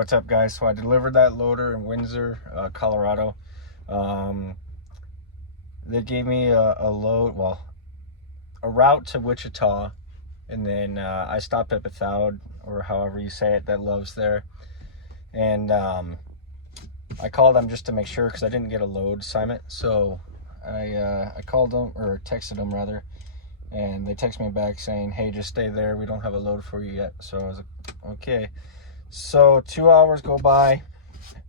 what's up, guys? So I delivered that loader in Windsor, Colorado. They gave me a load, well, a route to Wichita, and then I stopped at Bethoud, or however you say it, that love's there. And I called them just to make sure, because I didn't get a load assignment. So I called them, or texted them rather, and they texted me back saying, hey, just stay there, we don't have a load for you yet. So I was like, okay. So 2 hours go by,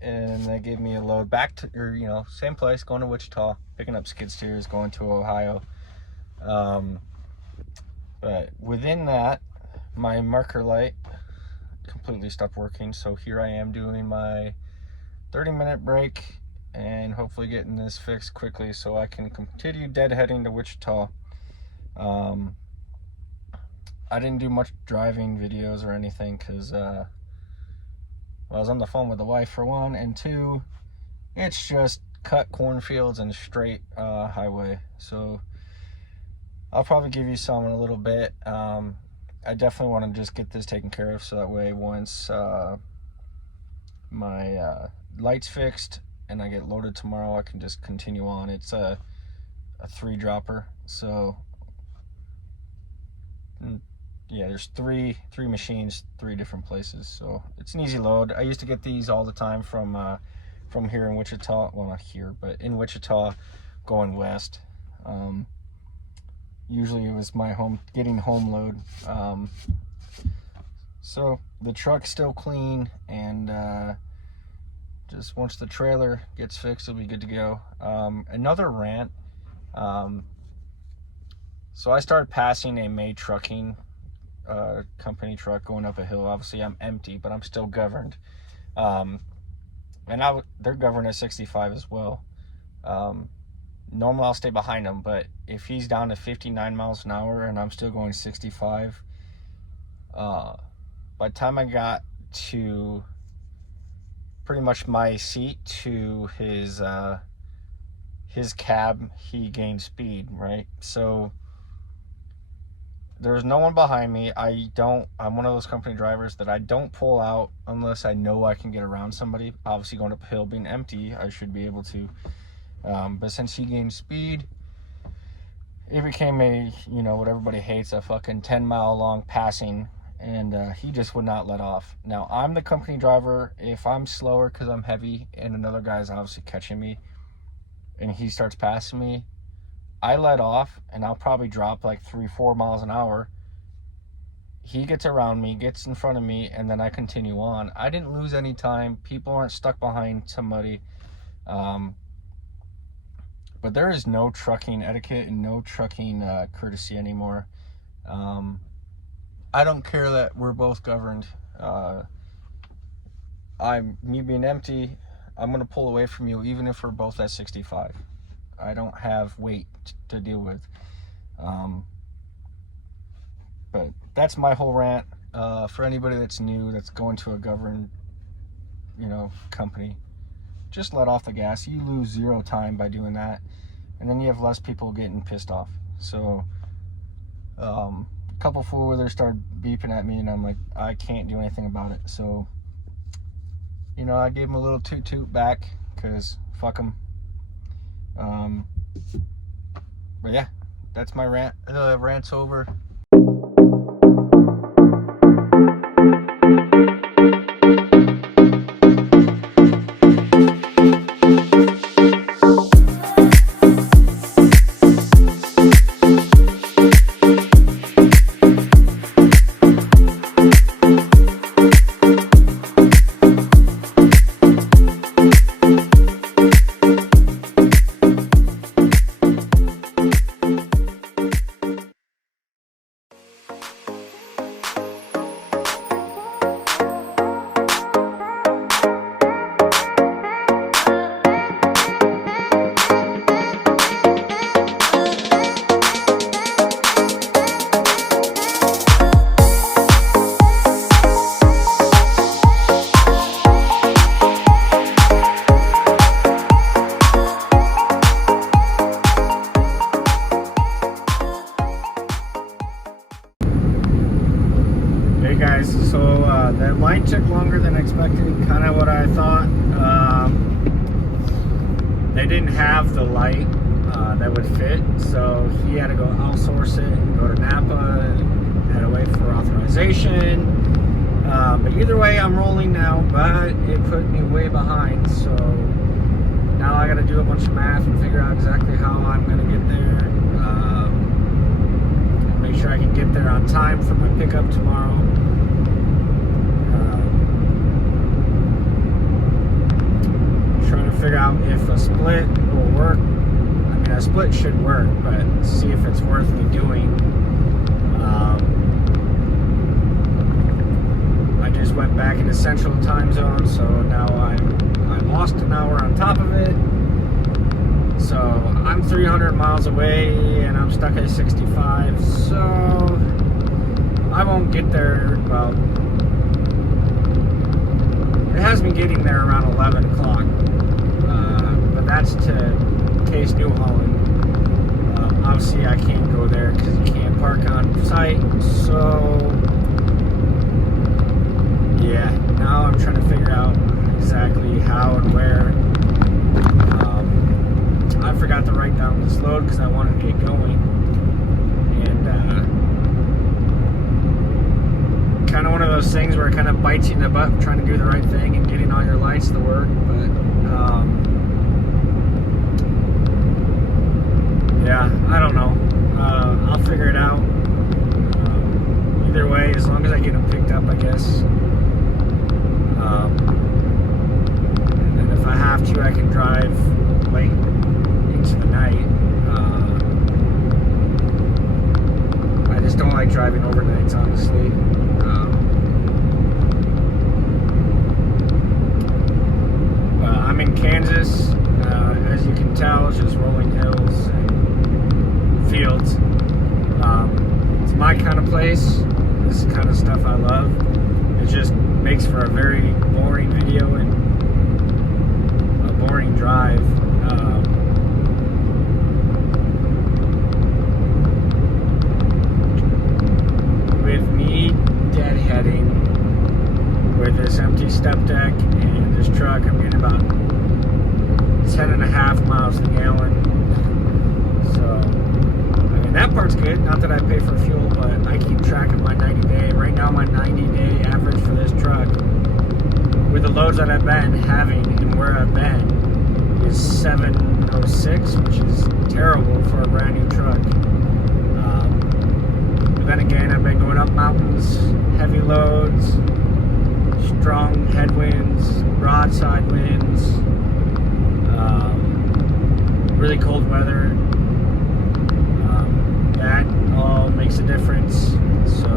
and they gave me a load back to, or same place, going to Wichita, picking up skid steers, going to Ohio. But within that, my marker light completely stopped working. So here I am doing my 30-minute break and hopefully getting this fixed quickly so I can continue deadheading to Wichita. I didn't do much driving videos or anything because I was on the phone with the wife for one, and two, it's just cut cornfields and straight highway. So I'll probably give you some in a little bit. I definitely want to just get this taken care of so that way once my light's fixed and I get loaded tomorrow, I can just continue on. It's a 3-dropper, so yeah, there's three machines, 3 different places, so it's an easy load. I used to get these all the time from here in Wichita. Well, not here, but in Wichita, going west. Usually it was my getting home load. So the truck's still clean, and just once the trailer gets fixed, it'll be good to go. Another rant. So I started passing a May Trucking company truck going up a hill. Obviously I'm empty, but I'm still governed, and they're governed at 65 as well. Normally I'll stay behind him, but if he's down to 59 miles an hour and I'm still going 65, by the time I got to pretty much my seat to his cab, he gained speed, right? So there's no one behind me. I'm one of those company drivers that I don't pull out unless I know I can get around somebody. Obviously going up a hill being empty, I should be able to. But since he gained speed, it became what everybody hates, a fucking 10-mile long passing, and he just would not let off. Now, I'm the company driver. If I'm slower because I'm heavy and another guy's obviously catching me and he starts passing me, I let off and I'll probably drop like 3-4 miles an hour. He gets around me, gets in front of me, and then I continue on. I didn't lose any time. People aren't stuck behind somebody. But there is no trucking etiquette and no trucking courtesy anymore. I don't care that we're both governed. Me being empty, I'm gonna pull away from you even if we're both at 65. I don't have weight to deal with. But that's my whole rant. For anybody that's new, that's going to a governed, company, just let off the gas. You lose 0 time by doing that, and then you have less people getting pissed off. So a couple four-wheelers started beeping at me, and I'm like, I can't do anything about it. So I gave them a little toot back, because fuck them. But yeah, that's my rant. Rant's over. The light took longer than expected, kind of what I thought. They didn't have the light that would fit, so he had to go outsource it and go to Napa and had to wait for authorization. But either way, I'm rolling now, but it put me way behind, so now I got to do a bunch of math and figure out exactly how I'm going to get there. Make sure I can get there on time for my pickup tomorrow. Trying to figure out if a split will work. I mean, a split should work, but see if it's worth me doing. I just went back into Central Time Zone, so now I lost an hour on top of it. So I'm 300 miles away, and I'm stuck at 65. So I won't get there. Well, it has me getting there around 11 o'clock. But that's to Case New Holland. Obviously, I can't go there because you can't park on site. So, yeah, now I'm trying to figure out exactly how and where. I forgot to write down this load because I wanted to get going. And kind of one of those things where it kind of bites you in the butt trying to do the right thing and getting all your lights to work. But yeah, I don't know. I'll figure it out. Either way, as long as I get them picked up, I guess. And then if I have to, I can drive late into the night. I just don't like driving overnights, honestly. I'm in Kansas. As you can tell, it's just rolling hills and fields. It's my kind of place. This is the kind of stuff I love. It just makes for a very boring video and a boring drive. With me deadheading with this empty step deck and this truck, I'm getting about 10.5 miles a gallon. So, I mean, that part's good. Not that I pay for fuel, but I keep track of my 90-day. Right now, my 90-day average for this truck, with the loads that I've been having and where I've been, is 706, which is terrible for a brand new truck. But then again, I've been going up mountains, heavy loads, strong headwinds, broadside winds, really cold weather. That all makes a difference. So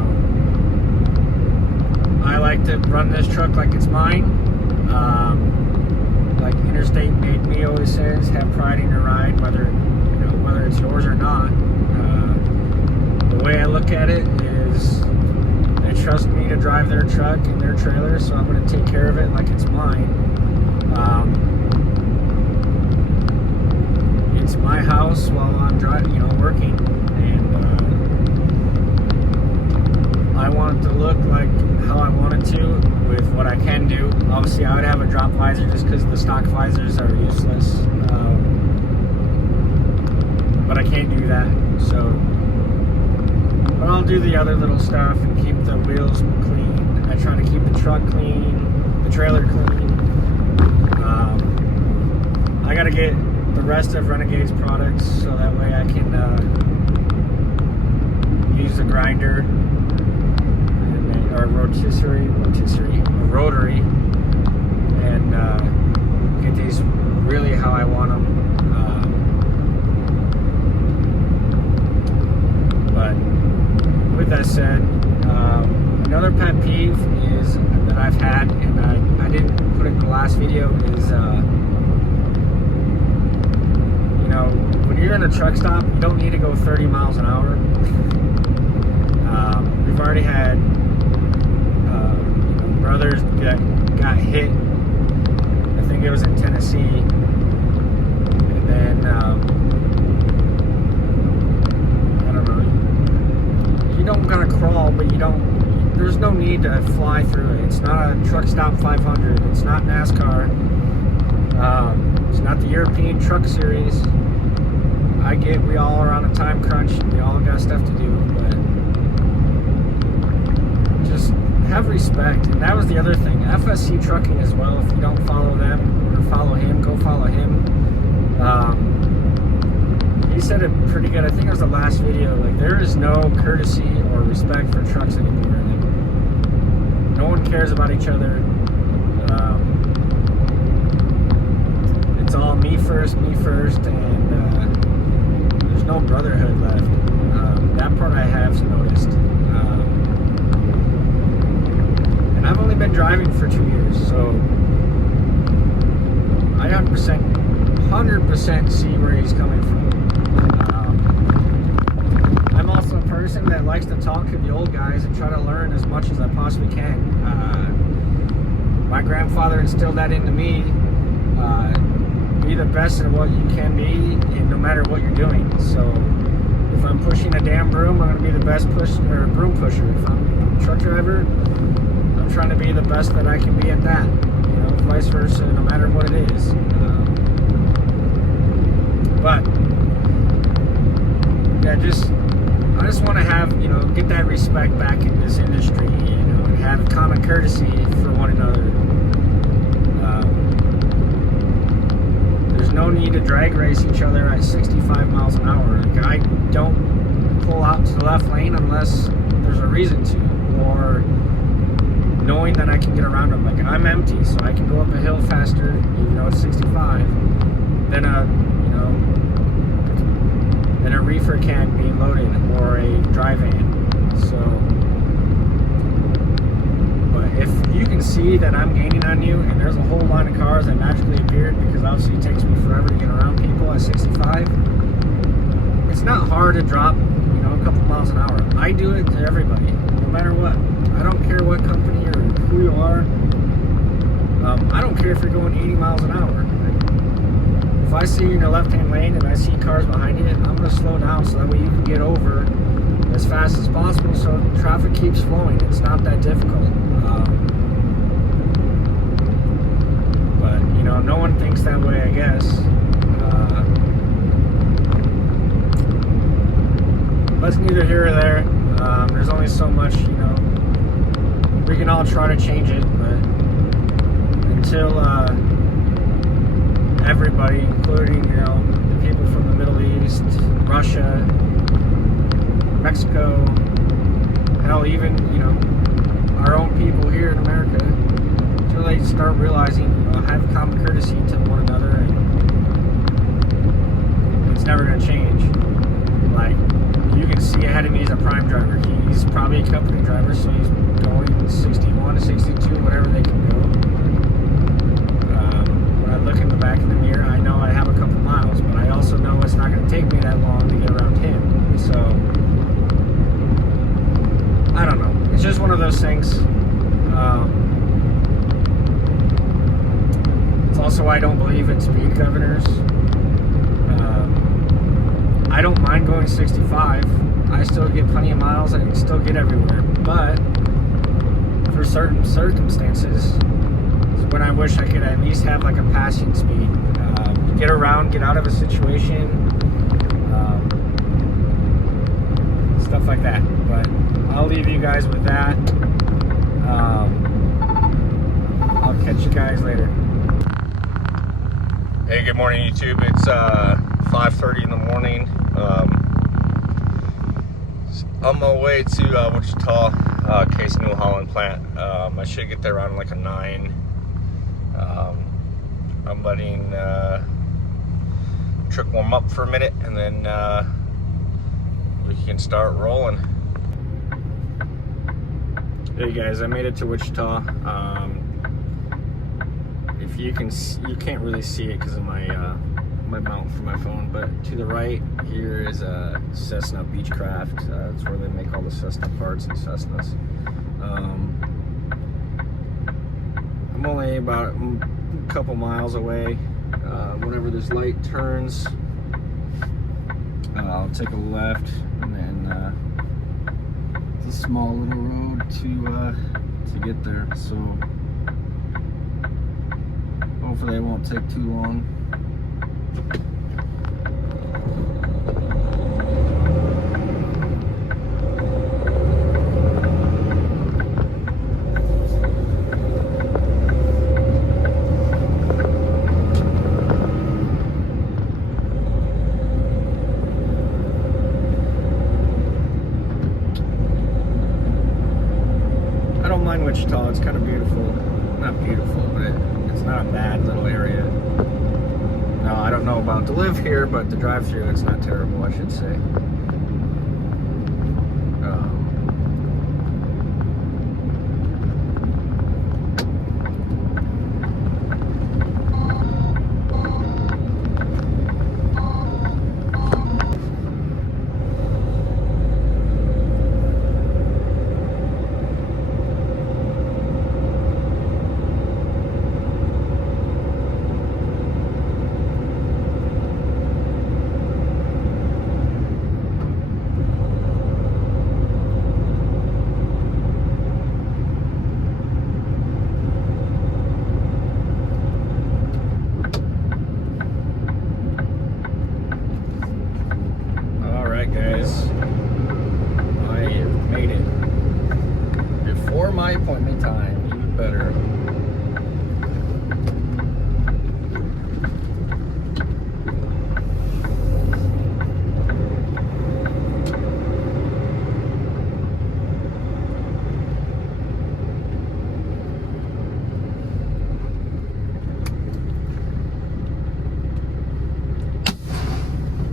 I like to run this truck like it's mine. Like Interstate Made Me always says, have pride in your ride, whether it's yours or not. The way I look at it is they trust me to drive their truck and their trailer, so I'm going to take care of it like it's mine. It's my house while I'm driving, working, and I want it to look like how I want it to with what I can do. Obviously, I would have a drop visor just because the stock visors are useless, but I can't do that. So, but I'll do the other little stuff and keep the wheels clean. I try to keep the truck clean, the trailer clean. I gotta get the rest of Renegade's products so that way I can use the grinder or rotary, and get these really how I want them. But with that said, another pet peeve is that I've had, and I didn't put it in the last video, is when you're in a truck stop, you don't need to go 30 miles an hour. We've already had brothers that got hit. I think it was in Tennessee, and then I don't know. You don't gotta crawl, but there's no need to fly through it. It's not a truck stop 500. It's not NASCAR. It's not the European Truck Series. I get we all are on a time crunch. We all got stuff to do, but just have respect. And that was the other thing. FSC Trucking as well. If you don't follow them or follow him, go follow him. He said it pretty good. I think it was the last video. Like, there is no courtesy or respect for trucks anymore. Like, no one cares about each other. It's all me first, and there's no brotherhood left. That part I have noticed. And I've only been driving for 2 years, so I 100% see where he's coming from. I'm also a person that likes to talk to the old guys and try to learn as much as I possibly can. My grandfather instilled that into me. Be the best at what you can be, and no matter what you're doing. So if I'm pushing a damn broom, I'm going to be the best broom pusher. If I'm a truck driver, I'm trying to be the best that I can be at that. You know, vice versa, no matter what it is. But yeah, I just want to have, you know, get that respect back in this industry, you know, and have common courtesy for one another. There's no need to drag race each other at 65 miles an hour. Like, I don't pull out to the left lane unless there's a reason to, or knowing that I can get around them. Like, I'm empty, so I can go up a hill faster, even though it's 65, than a reefer can being loaded, or a dry van. So, but if you can see that I'm gaining on you, and there's a whole line of cars that magically appeared, because obviously it takes me forever to get around people at 65, it's not hard to drop, you know, a couple miles an hour. I do it to everybody, no matter what. I don't care what company or who you are. I don't care if you're going 80 miles an hour. If I see you in the left-hand lane and I see cars behind you, I'm going to slow down so that way you can get over as fast as possible so traffic keeps flowing. It's not that difficult. But, you know, no one thinks that way, I guess. But it's neither here or there. There's only so much, you know, we can all try to change it, but until everybody, including, you know, the people from the Middle East, Russia, Mexico, hell, even, you know, our own people here in America, until they start realizing, you know, have common courtesy to one another, and it's never going to change. Like, you can see ahead of me, he's a prime driver. He's probably a company driver, so he's going 61 to 62, whatever they can go. When I look in the back of the mirror, I know I have a couple miles, but I also know it's not going to take me that long to get around him. So, I don't know. It's just one of those things. It's also why I don't believe in speed governors. I don't mind going 65. I still get plenty of miles. I can still get everywhere. But for certain circumstances, when I wish I could at least have like a passing speed, get around, get out of a situation, stuff like that. But I'll leave you guys with that. I'll catch you guys later. Hey, good morning, YouTube. It's 5:30 in the morning. On my way to Wichita, Case New Holland plant. I should get there around like a 9. I'm letting truck warm up for a minute, and then we can start rolling. Hey guys, I made it to Wichita. If you can't really see it because of my mount for my phone, but to the right here is a Cessna Beechcraft. It's where they make all the Cessna parts and Cessnas. I'm only about a couple miles away. Whenever this light turns, I'll take a left, and then this small little road to get there. So hopefully it won't take too long. Wichita, it's kind of beautiful. Not beautiful, but it's not a bad little area. Now, I don't know about to live here, but the drive-through, it's not terrible, I should say. Guys, I have made it before my appointment time, even better.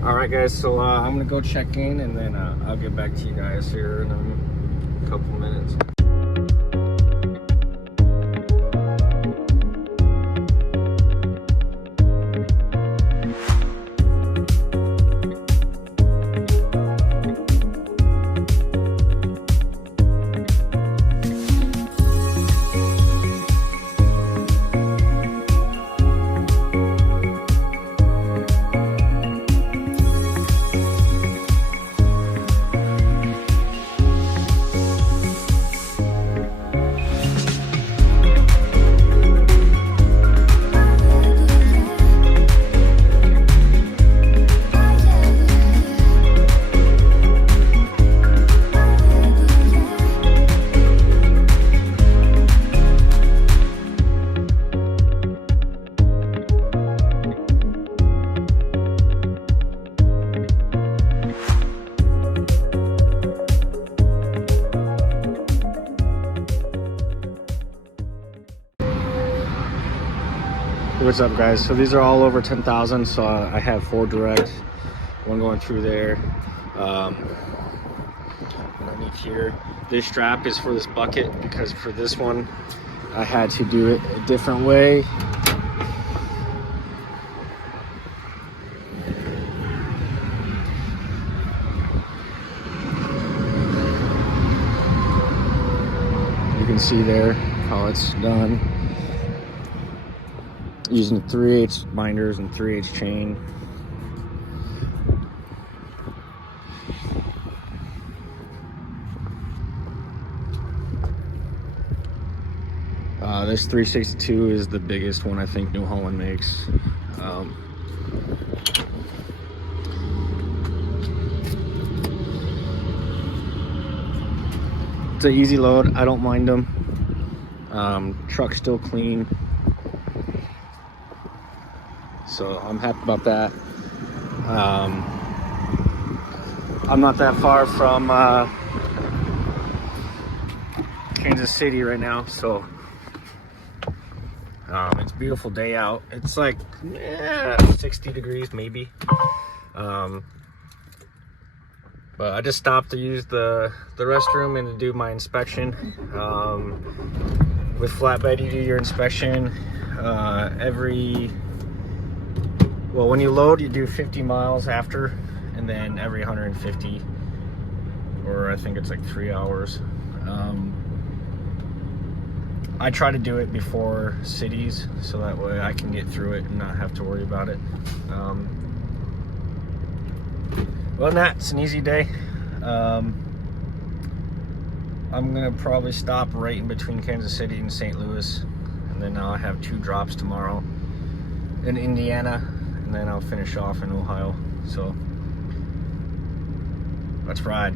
Alright guys, so I'm gonna go check in and then I'll get back to you guys here in a couple minutes. What's up guys? So these are all over 10,000, so I have 4 direct, one going through there. Underneath here, this strap is for this bucket because for this one I had to do it a different way. You can see there how it's done. Using 3/8 binders and 3/8 chain. This 362 is the biggest one I think New Holland makes. It's an easy load. I don't mind them. Truck's still clean. So I'm happy about that. I'm not that far from Kansas City right now, so it's a beautiful day out. It's like 60 degrees maybe. But I just stopped to use the restroom and to do my inspection. With flatbed, you do your inspection well, when you load, you do 50 miles after, and then every 150, or I think it's like 3 hours. I try to do it before cities, so that way I can get through it and not have to worry about it. Other than that, it's an easy day. I'm gonna probably stop right in between Kansas City and St. Louis, and then I'll have 2 drops tomorrow in Indiana, and then I'll finish off in Ohio. So let's ride.